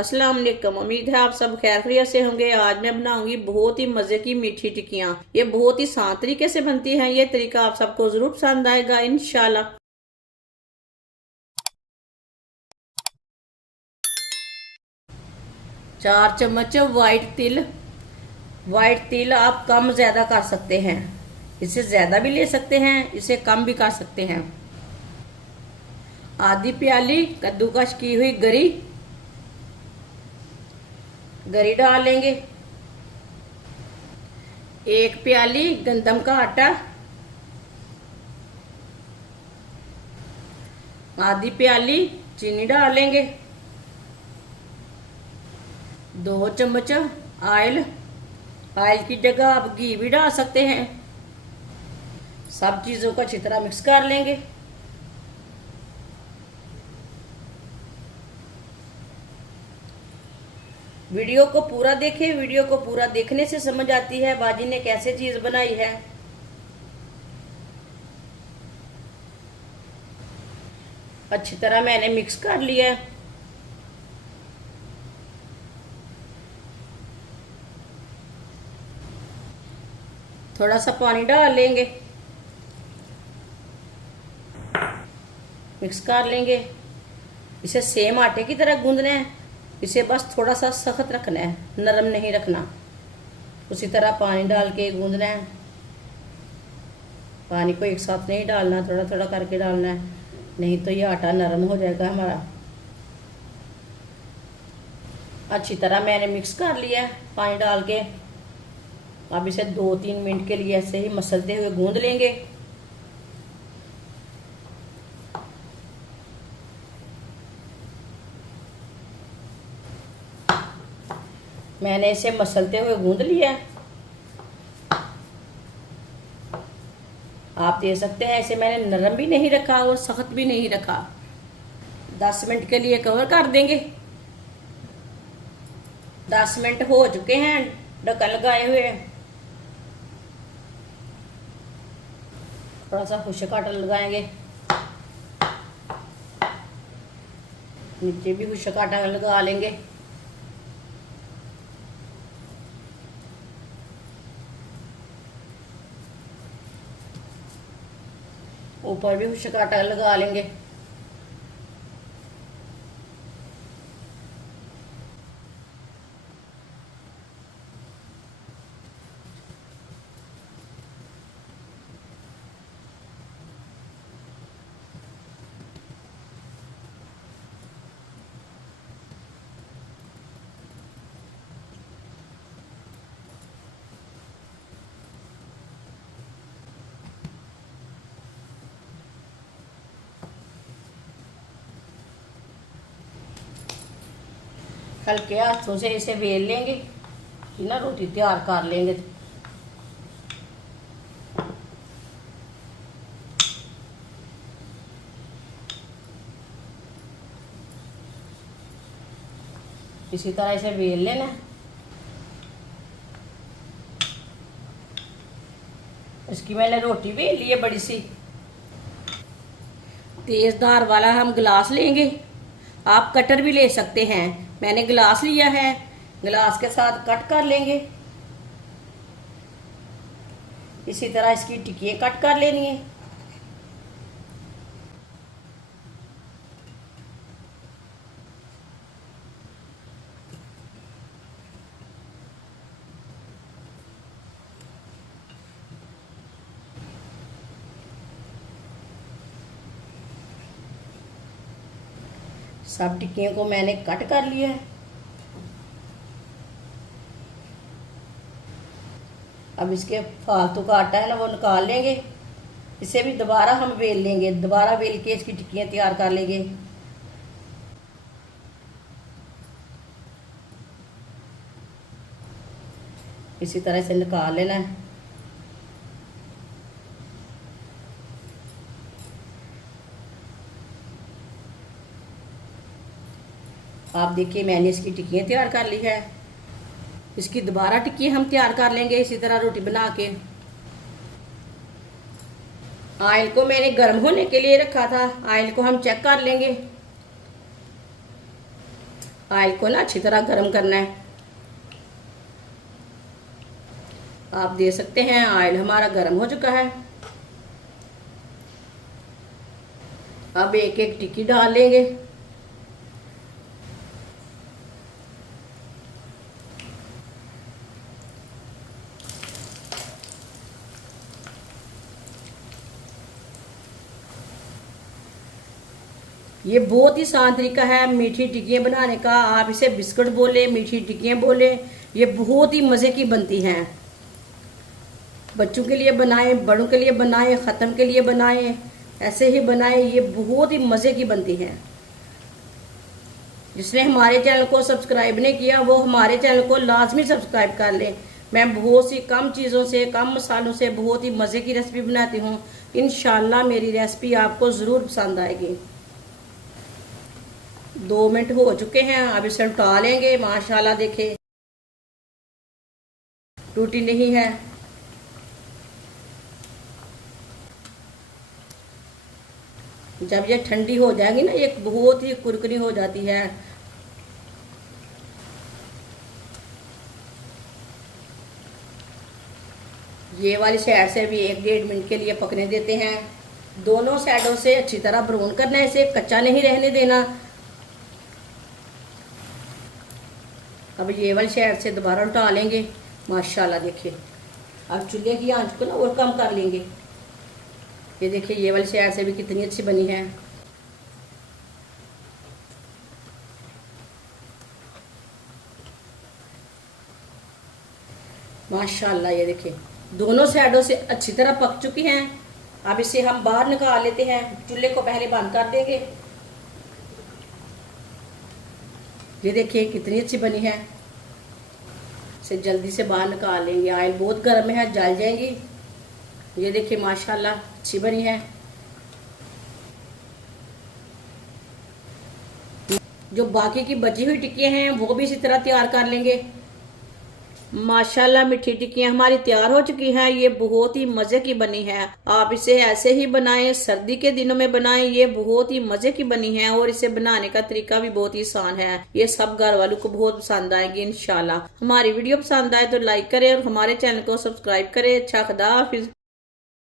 अस्सलाम वालेकुम। उम्मीद है आप सब खैरियत से होंगे। आज मैं बनाऊंगी बहुत ही मजे की मीठी टिक्कियाँ। ये बहुत ही आसान तरीके से बनती हैं। ये तरीका आप सबको जरूर पसंद आएगा इंशाल्लाह। 4 चम्मच वाइट तिल। वाइट तिल आप कम ज्यादा कर सकते हैं, इससे ज्यादा भी ले सकते हैं, इसे कम भी कर सकते हैं। आधी प्याली कद्दूकश की हुई गरी गरी डाल लेंगे। 1 प्याली गंदम का आटा। आधी प्याली चीनी डाल लेंगे। 2 चम्मच ऑयल। ऑयल की जगह आप घी भी डाल सकते हैं। सब चीजों को अच्छी तरह मिक्स कर लेंगे। वीडियो को पूरा देखें। वीडियो को पूरा देखने से समझ आती है बाजी ने कैसे चीज बनाई है। अच्छी तरह मैंने मिक्स कर लिया है। थोड़ा सा पानी डाल लेंगे, मिक्स कर लेंगे। इसे सेम आटे की तरह गूंदना है। इसे बस थोड़ा सा सख्त रखना है, नरम नहीं रखना। उसी तरह पानी डाल के गूंदना है। पानी को एक साथ नहीं डालना, थोड़ा थोड़ा करके डालना है, नहीं तो ये आटा नरम हो जाएगा हमारा। अच्छी तरह मैंने मिक्स कर लिया है पानी डाल के। अब इसे 2-3 मिनट के लिए ऐसे ही मसलते हुए गूंद लेंगे। मैंने इसे मसलते हुए गूंद लिया। आप देख सकते हैं इसे मैंने नरम भी नहीं रखा और सख्त भी नहीं रखा। 10 मिनट के लिए कवर कर देंगे। 10 मिनट हो चुके हैं ढक्कन लगाए हुए। थोड़ा सा खुश्क आटा लगाएंगे, नीचे भी खुश्क आटा लगा लेंगे। ऊपर भी खुश्क आटा लगा लेंगे। हल्के हाथों से इसे बेल लेंगे कि ना रोटी तैयार कर लेंगे। इसी तरह इसे बेल लेना। इसकी मैंने रोटी बेल ली है बड़ी सी। तेज धार वाला हम गिलास लेंगे, आप कटर भी ले सकते हैं। मैंने गिलास लिया है, गिलास के साथ कट कर लेंगे। इसी तरह इसकी टिक्कियाँ कट कर लेनी है। सब टिक्कियों को मैंने कट कर लिया है। अब इसके फालतू का आटा है ना वो निकाल लेंगे। इसे भी दोबारा हम बेल लेंगे, दोबारा बेल के इसकी टिक्कियाँ तैयार कर लेंगे। इसी तरह से निकाल लेना है। आप देखिए मैंने इसकी टिक्कियाँ तैयार कर ली है। इसकी दोबारा टिक्की हम तैयार कर लेंगे इसी तरह रोटी बना के। ऑयल को मैंने गर्म होने के लिए रखा था। ऑयल को हम चेक कर लेंगे। ऑयल को ना अच्छी तरह गर्म करना है। आप देख सकते हैं ऑयल हमारा गर्म हो चुका है। अब एक एक टिक्की डाल लेंगे। ये बहुत ही आसान तरीका है मीठी टिक्कियाँ बनाने का। आप इसे बिस्कुट बोले, मीठी टिक्कियाँ बोले, ये बहुत ही मज़े की बनती हैं। बच्चों के लिए बनाएं, बड़ों के लिए बनाएं, ख़त्म के लिए बनाएं, ऐसे ही बनाएं। ये बहुत ही मज़े की बनती हैं। जिसने हमारे चैनल को सब्सक्राइब नहीं किया वो हमारे चैनल को लाजमी सब्सक्राइब कर लें। मैं बहुत सी कम चीज़ों से, कम मसालों से बहुत ही मज़े की रेसिपी बनाती हूँ। इंशाल्लाह मेरी रेसिपी आपको ज़रूर पसंद आएगी। 2 मिनट हो चुके हैं, अब इसे उल्टा लेंगे। माशाल्लाह देखें टूटी नहीं है। जब ये ठंडी हो जाएगी ना, ये बहुत ही कुरकुरी हो जाती है। ये वाली साइड से भी 1-1.5 मिनट के लिए पकने देते हैं। दोनों साइडों से अच्छी तरह ब्राउन करना है, इसे कच्चा नहीं रहने देना। अब ये वाली साइड से दोबारा उल्टा लेंगे। माशाल्लाह देखिए, अब चूल्हे की आंच को ना और कम कर लेंगे। ये देखिए ये वाली साइड से भी कितनी अच्छी बनी है। माशाल्लाह ये देखिए दोनों साइडों से अच्छी तरह पक चुकी हैं। अब इसे हम बाहर निकाल लेते हैं। चूल्हे को पहले बंद कर देंगे। ये देखिए कितनी अच्छी बनी है। इसे जल्दी से बाहर निकाल लेंगे। ऑयल बहुत गर्म है, जल जाएंगी। ये देखिए माशाल्लाह अच्छी बनी है। जो बाकी की बची हुई टिक्कियाँ हैं वो भी इसी तरह तैयार कर लेंगे। माशाल्लाह मीठी टिक्कियाँ हमारी तैयार हो चुकी हैं। ये बहुत ही मज़े की बनी है। आप इसे ऐसे ही बनाएं, सर्दी के दिनों में बनाएं। ये बहुत ही मज़े की बनी है और इसे बनाने का तरीका भी बहुत ही आसान है। ये सब घर वालों को बहुत पसंद आएगी इंशाल्लाह। हमारी वीडियो पसंद आए तो लाइक करें और हमारे चैनल को सब्सक्राइब करें। अच्छा, खुदा हाफिज।